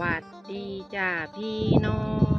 วัสดีจ้าพี่น้อง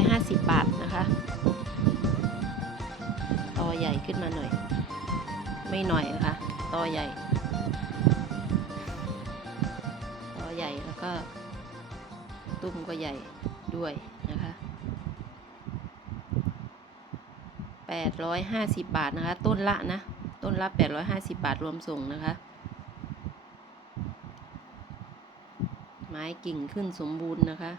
850 บาทนะคะตอใหญ่ขึ้นมาหน่อย ไม่หน่อยนะคะตอใหญ่ตอใหญ่แล้วก็ ตุ้มก็ใหญ่ด้วยนะคะ850 บาทนะคะ ต้นละนะ ต้นละ 850 บาทรวมส่งนะคะ ไม้กิ่งขึ้นสมบูรณ์นะคะ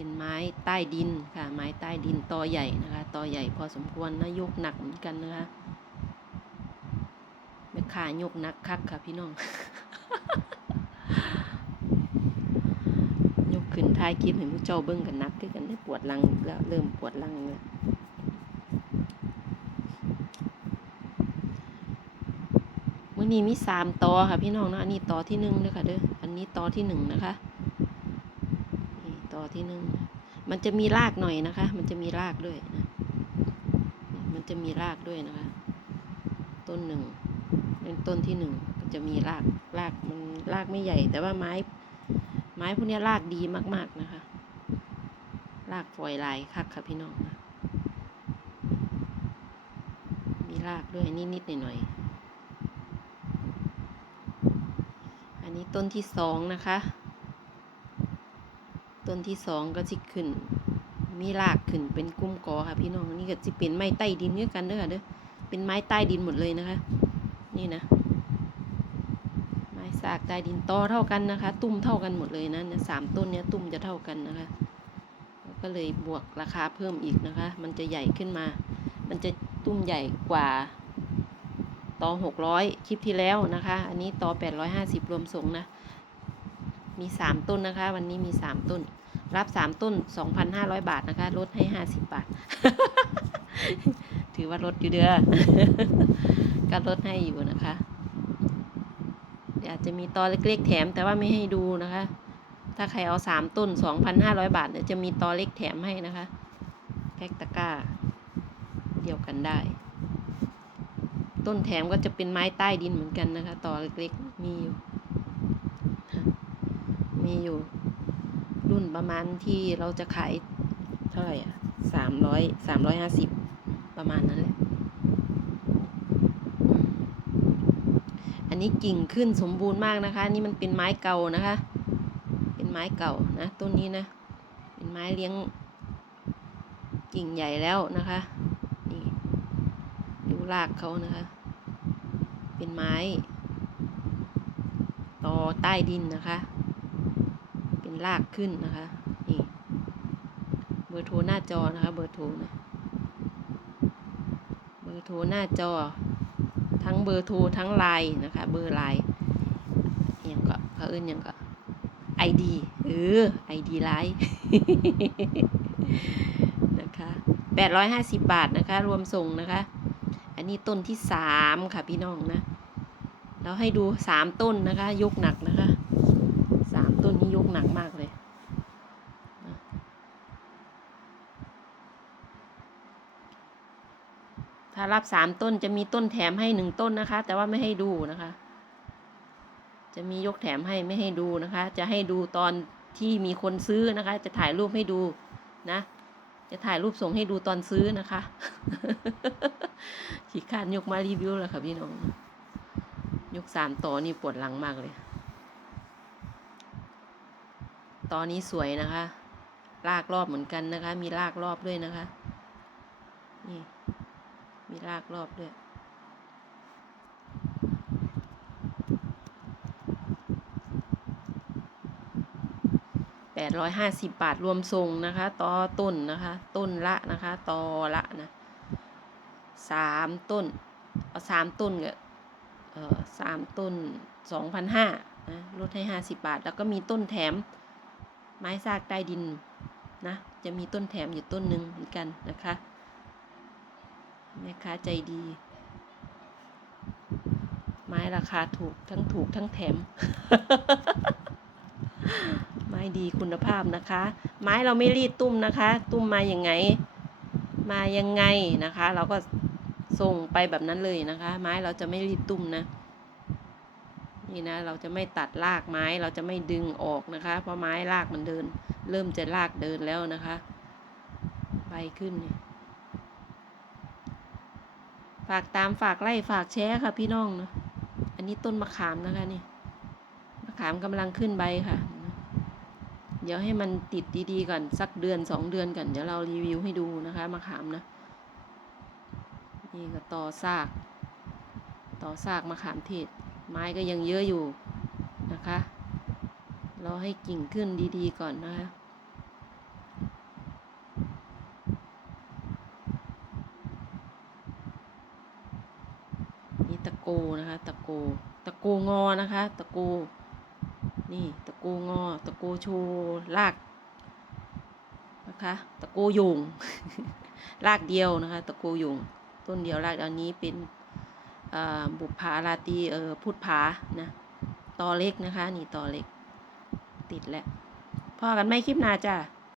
เป็นไม้ใต้ดินค่ะ ไม้ใต้ดินตอใหญ่นะคะตอใหญ่พอสมควรนะยกหนักเหมือนกันนะคะแม่ขายกหนักคักค่ะพี่น้อง ยกขึ้นท้ายคลิปเห็นผู้เจ้าเบิ้งกันนักกันได้ปวดหลังแล้วเริ่มปวดหลังเลยมื่อนี้มีสามตอค่ะพี่น้องนะอันนี้ตอที่หนึ่งเลยค่ะเด้ออันนี้ตอที่หนึ่งนะคะ อที่หนึ่งมันจะมีรากหน่อยนะคะ มันจะมีรากด้วยนะ มันจะมีรากด้วยนะคะ ต้นหนึ่งเป็นต้นที่หนึ่งก็จะมีราก รากมันรากไม่ใหญ่ แต่ว่าไม้ ไม้พวกนี้รากดีมาก ๆนะคะ รากฝอยลายคักค่ะพี่น้องนะมีรากด้วยนิดๆหน่อยๆอันนี้ต้นที่สองนะคะ ต้นที่สองก็สิขึ้น มีรากขึ้นเป็นกุ้มกอค่ะ พี่น้องนี่ก็จะเป็นไม้ใต้ดินด้วยกันเด้อค่ะเด้อเป็นไม้ใต้ดินหมดเลยนะคะ นี่นะ ไม้สากใต้ดินตอเท่ากันนะคะ ตุ้มเท่ากันหมดเลยนะเนี่ยสามต้นเนี้ยตุ้มจะเท่ากันนะคะ ก็เลยบวกราคาเพิ่มอีกนะคะ มันจะใหญ่ขึ้นมา มันจะตุ้มใหญ่กว่าตอหกร้อยคลิปที่แล้วนะคะ อันนี้ตอแปดร้อยห้าสิบรวมส่งนะ มีสามต้นนะคะ วันนี้มีสามต้น รับสามต้นสองพันห้าร้อยบาทนะคะ ลดให้ห้าสิบบาท ถือว่าลดอยู่เด้อก็ลดให้อยู่นะคะเดี๋ยวอาจจะมีตอเล็กๆแถมแต่ว่าไม่ให้ดูนะคะ ถ้าใครเอาสามต้นสองพันห้าร้อยบาทเนี่ยจะมีตอเล็กแถมให้นะคะแพ็กตะกร้า เดียวกันได้ ต้นแถมก็จะเป็นไม้ใต้ดินเหมือนกันนะคะ ตอเล็กๆมีอยู่ มีอยู่ รุ่นประมาณที่เราจะขายเท่าไหร่อะสามร้อยสามร้อยห้าสิบประมาณนั้นแหละ อันนี้กิ่งขึ้นสมบูรณ์มากนะคะ นี่มันเป็นไม้เก่านะคะ เป็นไม้เก่านะต้นนี้นะ เป็นไม้เลี้ยง กิ่งใหญ่แล้วนะคะ นี่ดูรากเขานะคะ เป็นไม้ตอใต้ดินนะคะ เป็นรากขึ้นนะคะนี่เบอร์โทรหน้าจอนะคะ เบอร์โทรนะเบอร์โทรหน้าจอ ทั้งเบอร์โทรทั้งไลน์นะคะ เบอร์ไลน์ยังก็เขาเอื่นยังก็ไอดีเออไอดีไลน์นะคะแปดร้อยห้าสิบบาทนะคะ รวมส่งนะคะ อันนี้ต้นที่สามค่ะพี่น้องนะ เราให้ดูสามต้นนะคะ ยกหนักนะคะ หนักมากเลย ถ้ารับสามต้นจะมีต้นแถมให้หนึ่งต้นนะคะ แต่ว่าไม่ให้ดูนะคะ จะมียกแถมให้ไม่ให้ดูนะคะ จะให้ดูตอนที่มีคนซื้อนะคะ จะถ่ายรูปให้ดูนะ จะถ่ายรูปส่งให้ดูตอนซื้อนะคะขี้ขานยกมารีวิวแล้วค่ะพี่น้อง ยกสามต่อนี่ปวดหลังมากเลย ตอนนี้สวยนะคะ ลากรอบเหมือนกันนะคะ มีลากรอบด้วยนะคะ นี่ มีรากรอบด้วยแปดร้อยห้าสิบบาทรวมทรงนะคะต่อต้นนะคะ ต้นละนะคะต่อละนะสามต้นเอาสามต้นก็เออสามต้นสองพันห้านะลดให้ห้าสิบบาท แล้วก็มีต้นแถม ไม้ซากใต้ดินนะจะมีต้นแถมอยู่ต้นหนึ่งเหมือนกันนะคะแม่ค้าใจดี ไม้ราคาถูกทั้งถูกทั้งแถม ไม้ดีคุณภาพนะคะ ไม้เราไม่รีดตุ้มนะคะ ตุ้มมาอย่างไง มายังไงนะคะ เราก็ส่งไปแบบนั้นเลยนะคะ ไม้เราจะไม่รีดตุ้มนะ นี่นะเราจะไม่ตัดรากไม้เราจะไม่ดึงออกนะคะ เพราะไม้รากมันเดิน เริ่มจะรากเดินแล้วนะคะใบขึ้นเนี่ยฝากตามฝากไล่ฝากแชร์ค่ะพี่น้องนะอันนี้ต้นมะขามนะคะนี่มะขามกำลังขึ้นใบค่ะ เดี๋ยวให้มันติดดีๆก่อนสักเดือนสองเดือนก่อนเดี๋ยวเรารีวิวให้ดูนะคะมะขามนะนี่ก็ต่อซาก ต่อซากมะขามเทศ ไม้ก็ยังเยอะอยู่นะคะรอให้กิ่งขึ้นดีๆก่อนนะคะนี่ตะโกนะคะ ตะโก ตะโกงอนะคะ ตะโก นี่ตะโกงอ ตะโกโชว์รากนะคะ ตะโกโยงรากเดียวนะคะ ตะโกโยงต้นเดียวรากอันนี้เป็น บุพภาราตีเออพุทธผานะต่อเล็กนะคะ นี่ต่อเล็ก ติดแล้วพ่อกันไม่คลิปหนาจ้า